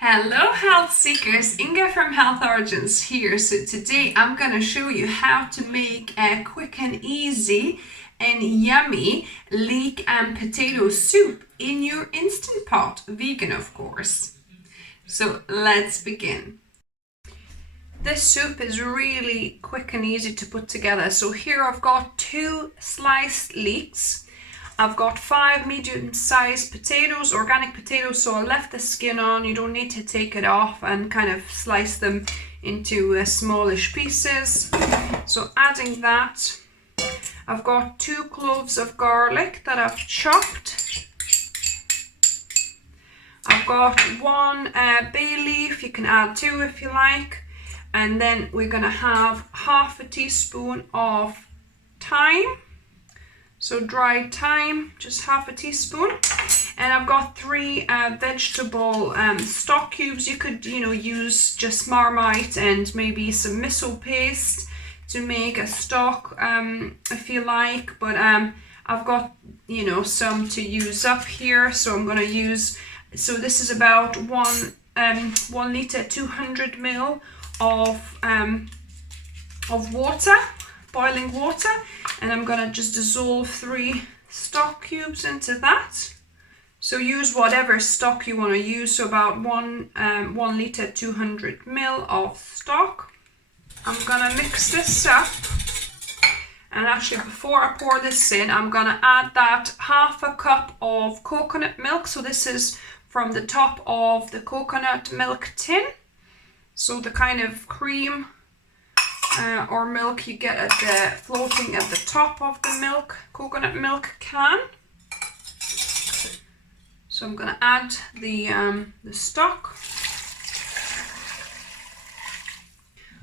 Hello health seekers, Inga from Health Origins here. So today I'm going to show you how to make a quick and easy and yummy leek and potato soup in your Instant Pot, vegan of course. So let's begin. This soup is really quick and easy to put together. So here I've got 2 sliced leeks. I've got 5 medium-sized potatoes, organic potatoes, so I left the skin on. You don't need to take it off, and kind of slice them into smallish pieces. So adding that, I've got 2 cloves of garlic that I've chopped. I've got 1 bay leaf, you can add 2 if you like. And then we're gonna have half a teaspoon of thyme. So dried thyme, just half a teaspoon. And I've got 3 vegetable stock cubes. You could, use just Marmite and maybe some miso paste to make a stock if you like. But I've got, some to use up here. So I'm gonna use, so this is about 1 litre, 200 ml of water, boiling water, and I'm gonna just dissolve 3 stock cubes into that. So use whatever stock you want to use, so about 1 litre 200 ml of stock. I'm gonna mix this up, and actually before I pour this in, I'm gonna add that half a cup of coconut milk. So this is from the top of the coconut milk tin, so the kind of cream or milk you get at the floating at the top of the coconut milk can. So I'm going to add the stock.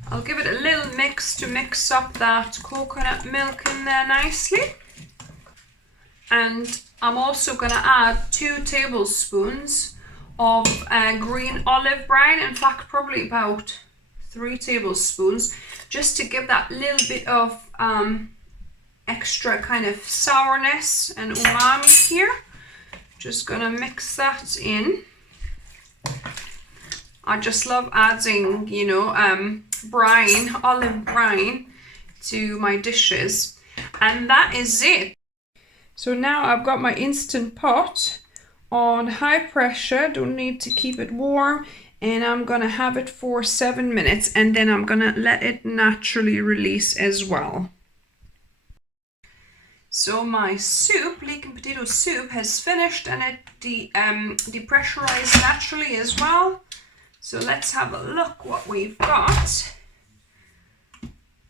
I'll give it a little mix to mix up that coconut milk in there nicely. And I'm also going to add 2 tablespoons of green olive brine. In fact, probably about 3 tablespoons, just to give that little bit of extra kind of sourness and umami here. Just gonna mix that in. I just love adding, brine, olive brine to my dishes. And that is it. So now I've got my Instant Pot on high pressure, don't need to keep it warm. And I'm gonna have it for 7 minutes, and then I'm gonna let it naturally release as well. So my soup, leek and potato soup, has finished, and it depressurized naturally as well. So let's have a look what we've got.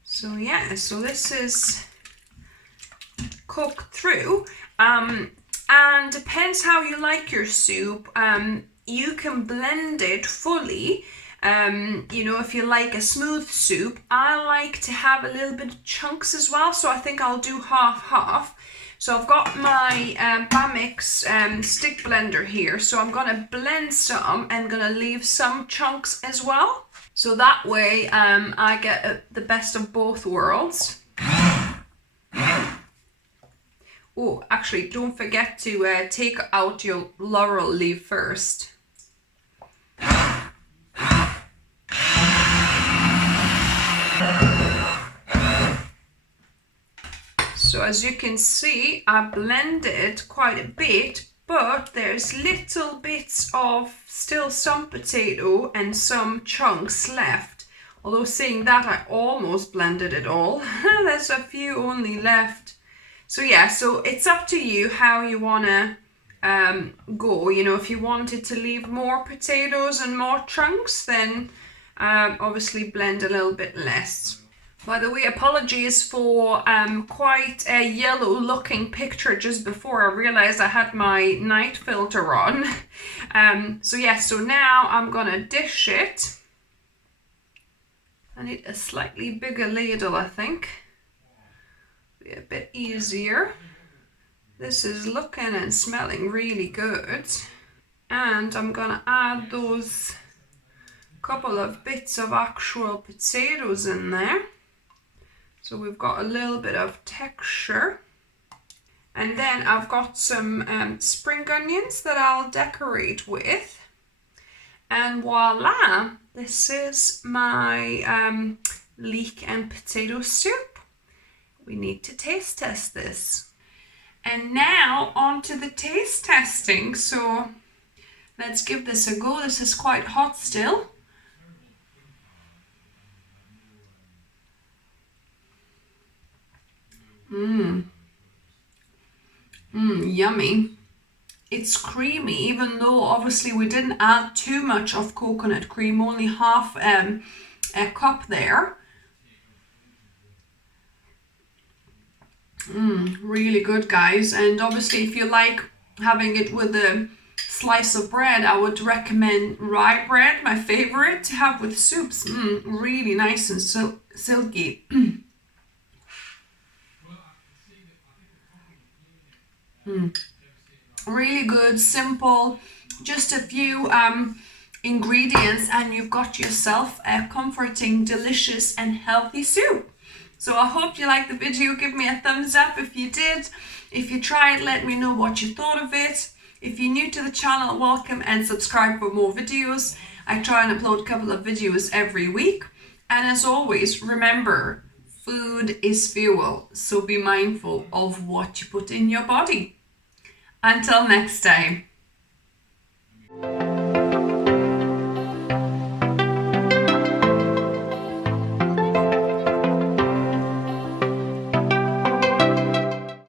So yeah, so this is cooked through, and depends how you like your soup. You can blend it fully, if you like a smooth soup. I like to have a little bit of chunks as well, so I think I'll do half. So I've got my Bamix stick blender here, so I'm gonna blend some and gonna leave some chunks as well. So that way I get the best of both worlds. Oh, actually, don't forget to take out your laurel leaf first. So as you can see, I blended quite a bit, but there's little bits of still some potato and some chunks left. Although saying that, I almost blended it all. There's a few only left. So yeah, so it's up to you how you wanna go. If you wanted to leave more potatoes and more chunks, then obviously blend a little bit less. By the way, apologies for quite a yellow looking picture just before I realized I had my night filter on. So now I'm gonna dish it. I need a slightly bigger ladle, I think. Be a bit easier. This is looking and smelling really good. And I'm gonna add those couple of bits of actual potatoes in there. So we've got a little bit of texture. And then I've got some spring onions that I'll decorate with. And voila, this is my leek and potato soup. We need to taste test this. And now on to the taste testing. So let's give this a go. This is quite hot still. Yummy. It's creamy, even though obviously we didn't add too much of coconut cream, only half a cup there. Really good, guys. And obviously if you like having it with a slice of bread, I would recommend rye bread, my favorite to have with soups. Really nice and silky. Really good, simple, just a few ingredients and you've got yourself a comforting, delicious and healthy soup. So I hope you liked the video. Give me a thumbs up if you did. If you tried, let me know what you thought of it. If you're new to the channel, welcome and subscribe for more videos. I try and upload a couple of videos every week. And as always, remember, food is fuel, so be mindful of what you put in your body. Until next time.